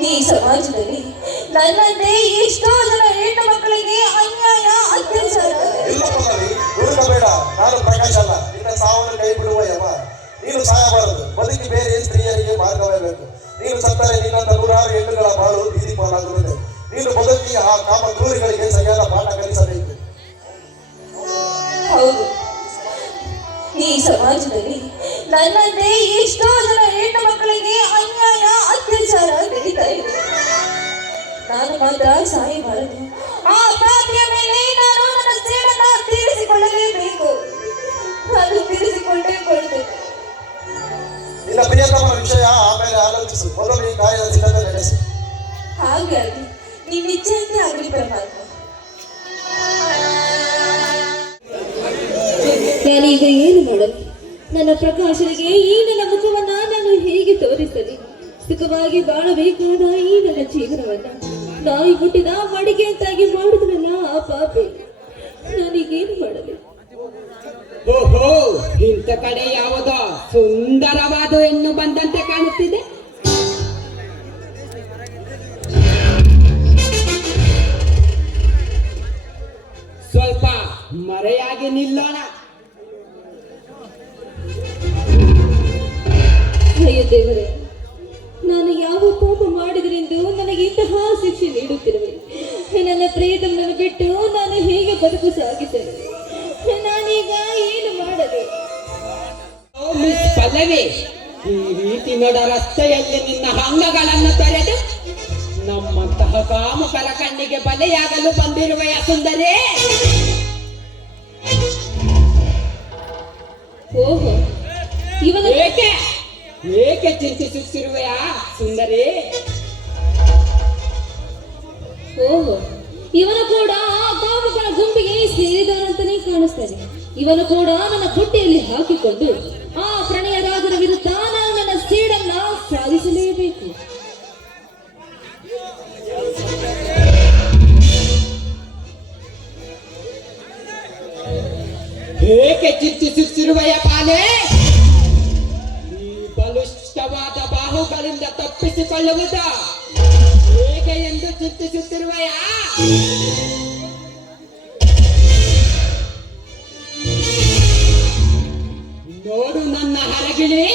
ಈ ಸಮಾಜದಲ್ಲಿ ನನ್ನಂತೆ ಎಷ್ಟೋ ಜನ ಹೆಣ್ಣು ಮಕ್ಕಳಿಗೆ ಅನ್ಯಾಯ ಅತ್ಯಾಚಾರ. ಹುಡುಕಬೇಡ. ನಾನು ಅಲ್ಲ. ಸಾವನ್ನು ಕೈ ಬಿಡುವ ನೀನು ಸಾಯಬಾರದು. ಬದುಕಿ ಬೇರೆ ಸ್ತ್ರೀಯರಿಗೆ ಮಾರ್ಗವೇ ಬೇಕು. ನೀನು ಸತ್ತರೆ ನಿನ್ನಂತ ನೂರಾರು ಹೆಣ್ಣುಗಳ ಬಾಳು ಬೀದಿ ನೀನು ಬದುಕಿ ಆ ಕಾಮ ಕ್ರೂರಿಗಳಿಗೆ ಮಾತ್ರ ಸಾಯಬಾರದು ಆ ಪಾಪಿಯ ಮೇಲೆ ನಾನು ನನ್ನ ಸೇಡನ್ನ ತೀರಿಸಿಕೊಳ್ಳಲೇಬೇಕು. ನಾನು ತೀರಿಸಿಕೊಂಡೇ ಕೊಡ್ತೇನೆ. ನಿನ್ನ ಪ್ರಿಯತಮ ವಿಷಯ ಆಮೇಲೆ ಆಲೋಚಿಸು. ಮೊದಲು ಈ ಕಾರ್ಯದ ಸಿದ್ಧತೆ ನಡೆಸು. ಹಾಗಾಗಿ ನಿನ್ನ ಇಚ್ಛೆಯಂತೆ ಆಗಲಿ ಪರಮಾತ್ಮ ನಾನೀಗ ಏನು ಮಾಡಲಿ ನನ್ನ ಪ್ರಕಾಶನಿಗೆ ಈ ನನ್ನ ಮುಖವನ್ನ ನಾನು ಹೇಗೆ ತೋರಿಸಲಿ? ಸುಖವಾಗಿ ಬಾಳಬೇಕಾದ ಈ ನನ್ನ ಜೀವನವನ್ನ. ನಾಯಿ ಹುಟ್ಟಿದ ಮಡಿಗೆ ಅಂತಾಗಿ ಮಾಡಿದ್ರಲ್ಲ ಆ ಪಾಪಿ. ನಾನೀಗೇನು ಮಾಡಲಿ? ಓಹೋ! ಇಂಥ ಕಡೆ ಯಾವುದೋ ಸುಂದರವಾದ ಹೆಣ್ಣು ಬಂದಂತೆ ಕಾಣುತ್ತಿದೆ. ಸ್ವಲ್ಪ ಮರೆಯಾಗಿ ನಿಲ್ಲೋಣ. ಅಯ್ಯೋ ದೇವರೇ ಪ್ರಿಯತಮ್ಮನನ್ನು ಬಿಟ್ಟು ನಾನು ಹೀಗೆ ಬದುಕು ಸಾಗಿದ್ದೆ. ನಾನೀಗ ಏನು ಮಾಡಲಿ ಪಲ್ಲವಿ ಈ ರೀತಿ ನಡ ರಸ್ತೆಯಲ್ಲಿ ನಿನ್ನ ಅಂಗಗಳನ್ನು ತೊರೆದು ನಮ್ಮಂತಹ ಕಾಮಕರ ಕಣ್ಣಿಗೆ ಬಲೆಯಾಗಲು ಬಂದಿರುವ ಸುಂದರೇ. ಓಹೋ ಇವನು ಏಕೆ? ಏಕೆ ಚಿಂತಿಸುತ್ತಿರುವೆಯಾ ಸುಂದರಿ? ಓಹೋ ಇವನು ಕೂಡ ಆ ಕಾಮುಕರ ಗುಂಪಿಗೆ ಸೇರಿದವನಂತಾನೆ ಕಾಣಿಸ್ತಾನೆ ಇವನು ಕೂಡ ನನ್ನ ಪುಟ್ಟಿಯಲ್ಲಿ ಹಾಕಿಕೊಂಡು, ಆ ಪ್ರಣಯ ರಾಜನ ವಿರುದ್ಧ ನಾನು ನನ್ನ ಸೇಡನ್ನ ಸಾಧಿಸಲೇಬೇಕು. ಏಕೆ ಚಿಂತಿಸುತ್ತಿರುವೆಯ ಪಾಲೆ ಈ ಬಲಿಷ್ಠವಾದ ಬಾಹುಗಳಿಂದ ತಪ್ಪಿಸಿಕೊಳ್ಳುವುದ? ಹೇಗೆ ಎಂದು ಚಿಂತಿಸುತ್ತಿರುವೆಯ ನೋಡು ನನ್ನ ಹರಗಿಣಿ,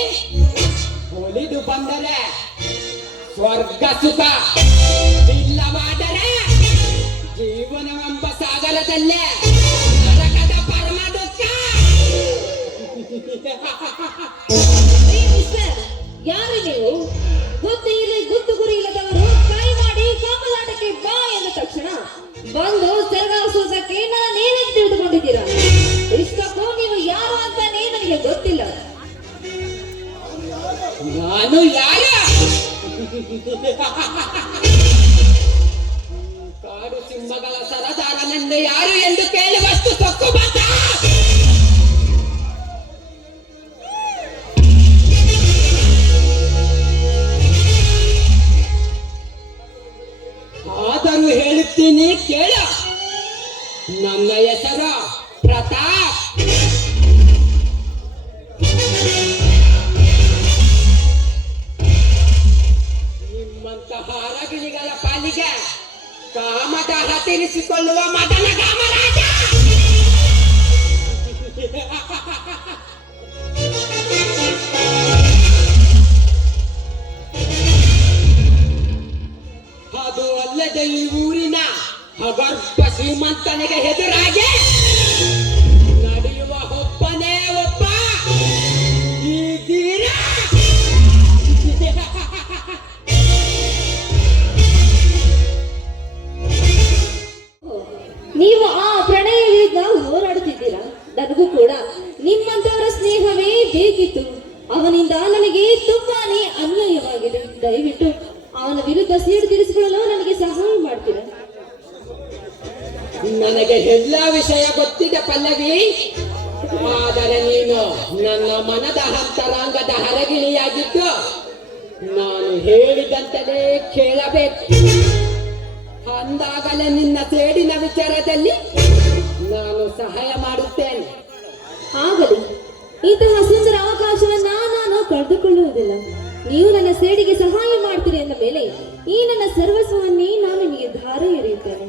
ಒಲಿದು ಬಂದರೆ ಸ್ವರ್ಗ ಸುಖ. ಇಲ್ಲವಾದರೆ ಜೀವನವೆಂಬ ಸಾಗರದಲ್ಲೇ ನರಕದ ಪರಮ ದುಃಖ. ಯಾರು ನೀವು? ಗುತ್ತು ತಕ್ಷಣ ಬಂದು ಸೆರಗ ಸೋಸಕ್ಕೆ ನಾನೇನಂತ ತಿಳಿದುಕೊಂಡಿದ್ದೀರಾ? ಇಷ್ಟಕ್ಕೂ ನೀವು ಯಾರು ಅಂತ ನನಗೆ ಗೊತ್ತಿಲ್ಲ. ನಾನು ಯಾರ? ಕಾಡು ಸಿಂಹಗಳ ಸರದಾರನೆಂದು ಯಾರು ಎಂದು ಕೇಳುವಷ್ಟು ಸೊಕ್ಕು ಬಂದ ಆದರೂ ಹೇಳುತ್ತೀನಿ ಕೇಳ. ನನ್ನ ಹೆಸರು ಪ್ರತಾಪ್. ನಿಮ್ಮಂತಹ ಅರಗಿಣಿಗಳ ಪಾಲಿಗೆ ಕಾಮದ ಹತ್ತಿರಿಸಿಕೊಳ್ಳುವ ಮದನ ಕಾಮರಾಜ ಅದು ಅಲ್ಲದೆ ಈ ಊರಿನ ಅಗರ್ಭ ಶ್ರೀಮಂತನಿಗೆ ಹೆದರಾಗೆ ನಡೆಯುವ ಒಬ್ಬನೇ ಒಬ್ಬ ಈ ನೀವು ಆ ಪ್ರಣಯ ವಿರುದ್ಧ ಹೋರಾಡುತ್ತಿದ್ದೀರಾ? ನನಗೂ ಕೂಡ. ನಿಮ್ಮಂತವರ ಸ್ನೇಹವೇ ಬೇಕಿತ್ತು. ಅವನಿಂದ ನನಗೆ ತುಂಬಾನೇ ಅನ್ಯಾಯವಾಗಿದೆ ದಯವಿಟ್ಟು ಅವನ ವಿರುದ್ಧ ಸೇಡು ತೀರಿಸಿಕೊಳ್ಳಲು ನನಗೆ ಸಹಾಯ ಮಾಡ್ತೀರಾ? ನನಗೆ ಎಲ್ಲ ವಿಷಯ ಗೊತ್ತಿದೆ ಪಲ್ಲವಿ. ಆದರೆ ನೀನು ನನ್ನ ಮನದ ಹಂತರಾಂಗದ ಹರಗಿಣಿಯಾಗಿದ್ದು ನಾನು ಹೇಳಿದಂತಲೇ ಕೇಳಬೇಕು. ಅಂದಾಗಲೇ ನಿನ್ನ ಸೇಡಿನ ವಿಚಾರದಲ್ಲಿ ನಾನು ಸಹಾಯ ಮಾಡುತ್ತೇನೆ. ಆಗಲಿ. ಇಂತಹ ಸುಂದರ ಅವಕಾಶವನ್ನ ನಾನು ಕಳೆದುಕೊಳ್ಳುವುದಿಲ್ಲ. ನೀವು ನನ್ನ ಸೇಡಿಗೆ ಸಹಾಯ ಮಾಡ್ತೀರಿ ಅಂದ ಮೇಲೆ ಈ ನನ್ನ ಸರ್ವಸ್ವವನ್ನೇ ನಾನು ನಿಮಗೆ ಧಾರೆ ಎರೆಯುತ್ತೇನೆ